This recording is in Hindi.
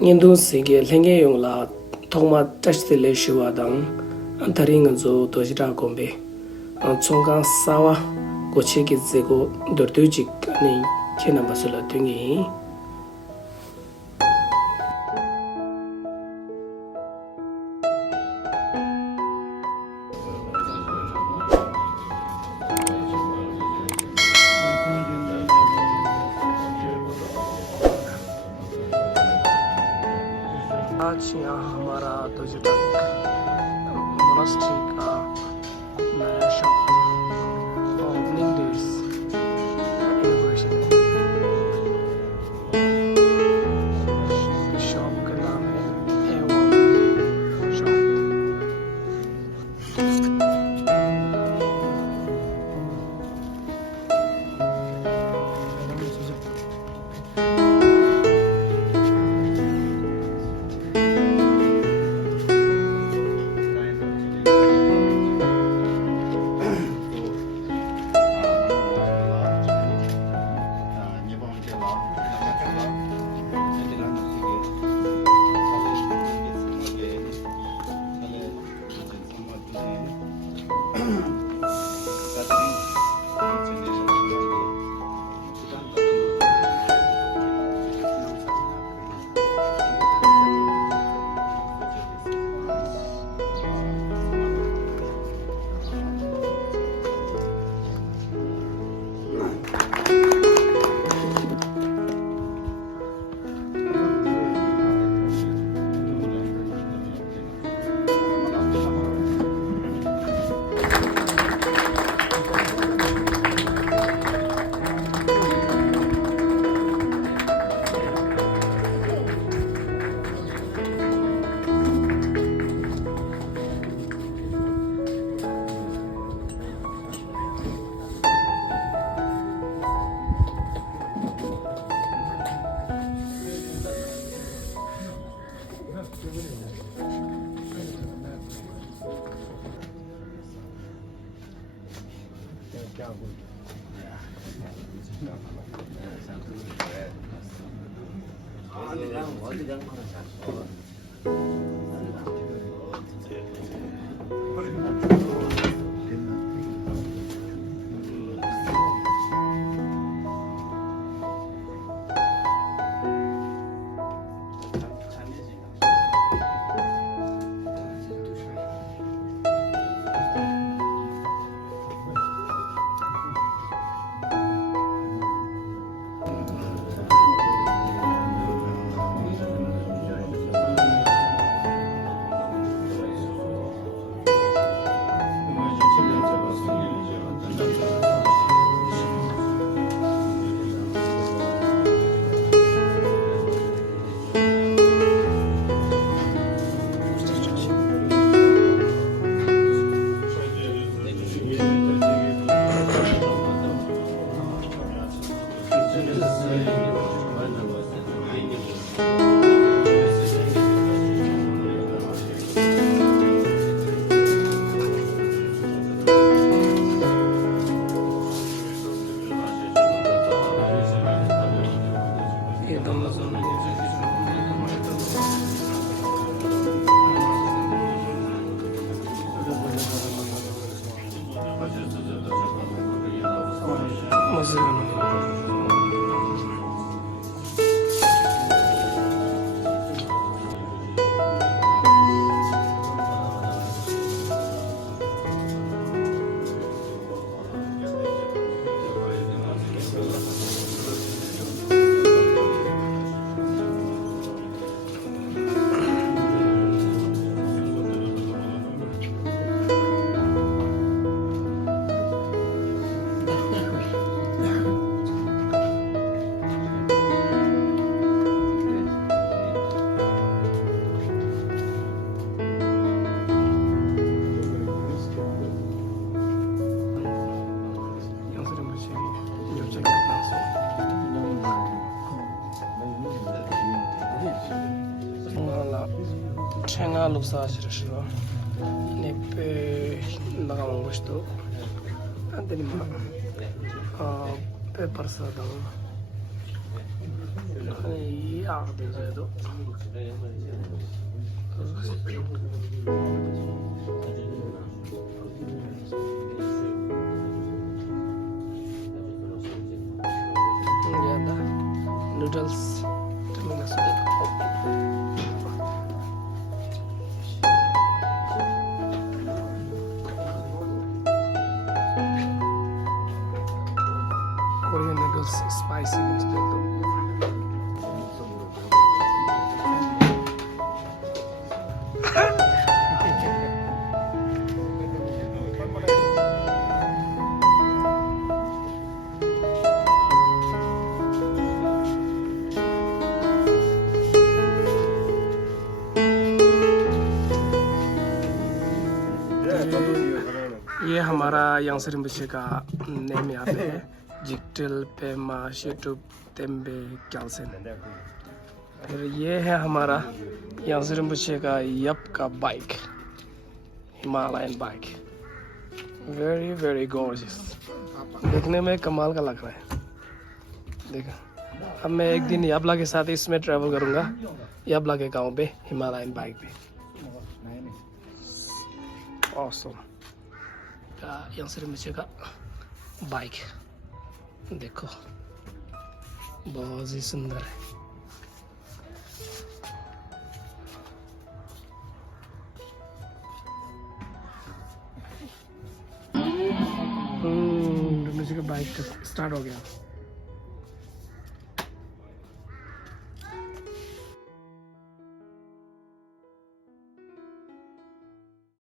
Nindu sige lenge yung la thongma touch the le shiwa dang antari nganzo dojira gombe chonga sawa goche gi zego dorduji ani kena basula tungi आज यहाँ हमारा दोजे तक मोनास्ट्री का नया shop opening days inauguration shop का नाम है A1 shop China looks like Nepe Nagamangusto and then paper sadam. आखदे तो noodles Korean noodles spicy ये हमारा यांग रिम्पोछे का नेम यहाँ पे है जिक्टिल पेमा शिटुप तेम्बे क्यालसेन। फिर ये है हमारा यांग रिम्पोछे का यप का bike, Himalayan bike, very very gorgeous, देखने में कमाल का लग रहा है। देखो अब मैं एक दिन याबला के साथ इसमें ट्रैवल करूँगा, याबला के गांव पे हिमालयन बाइक पे। ऑसम यांग रिम्पोछे का बाइक देखो, बहुत ही सुंदर है। रिम्पोछे का बाइक स्टार्ट हो गया।